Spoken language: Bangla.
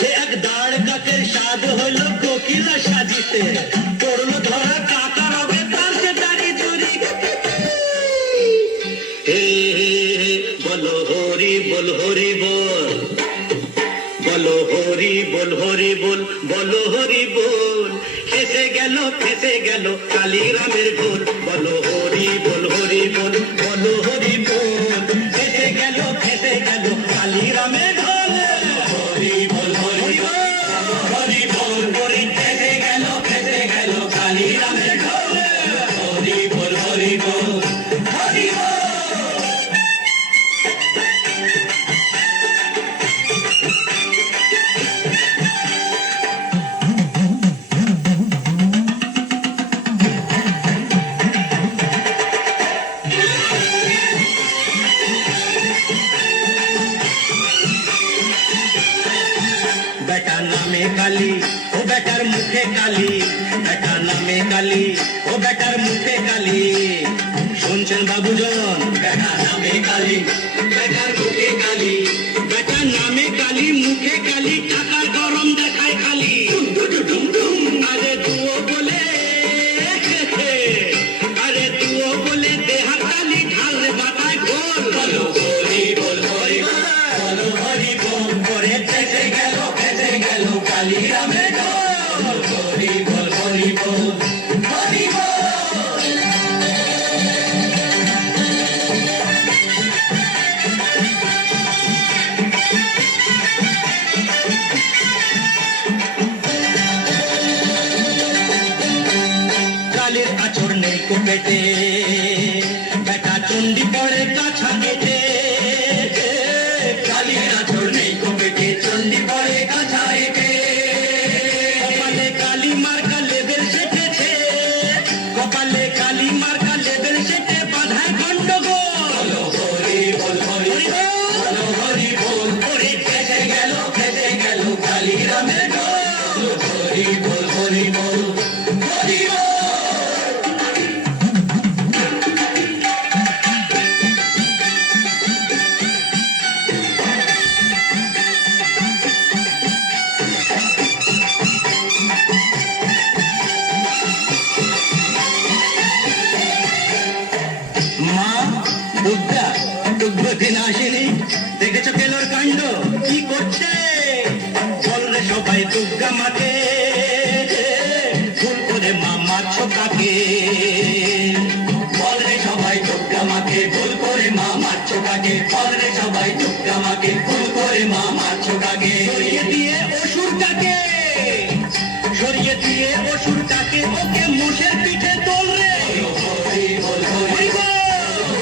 সে এক দাঁড় কাকের স্বাদ হলো কোকিলা সাজিতে, পড়লো ধরা কাকা রবে তার সে দাড়ি চুরি। হে বলো হরি বল হরি বল, বলো হরি বল হরি বল, বলো হরি বল। ফেসে গেল কালীরামের গোল, বলো হরি বল হরি বল, বলো হরি বল। ফেসে গেল কালীরামের গোল, হরি বল হরি বল, হরি বল হরি। ফেসে গেল কালীরামের গোল, হরি বল হরি বল, হরি বল। বেটা নামে কালী ও বেটার মুখে কালী, বেটা নামে কালী ও বেটার মুখে কালী। শুনছেন বাবুজন, বেটা নামে কালী বেটার মুখে কালী, বেটা নামে কালী মুখে কালী, টাকার গরম দেখায় খালি। আরে তুও বলে, আরে তুও বলে দেহার কালী, ঢালে বাতায় গোল, বলো হরি বল হরি বল, বলো হরি বল করে। ফেসে গেল কালীরামের গোল, হরি বল হরি বল, হরি বল। কালীর আচর নেই কোপেটে, বেটা চণ্ডী পড়ে কাছা কেটে। কালীর আচর নেই কোপেটে, চণ্ডী পড়ে কাছা কেটে। কপালে কালী মার্কা লেবেল সেটেছে, কপালে কালী মার্কা লেবেল সেটে বাধায় গন্ডগোল, বলো হরি বল হরি বল, বলো হরি বল করে। ফেসে গেল কালীরামের গোল, হরি বল হরি বল, হরি বল। মা দুর্গা দুর্গদিন আসেনি, দেখেছো কেলোর কাণ্ড কি করছে? বললে সবাই দুর্গা মাকে, ভুল করে মা মারছো কাকে? বললে সবাই দুর্গা মাকে, ভুল করে মা মারছো কাকে? বললে সবাই দুর্গা মাকে, ভুল করে মা মারছো কাকে?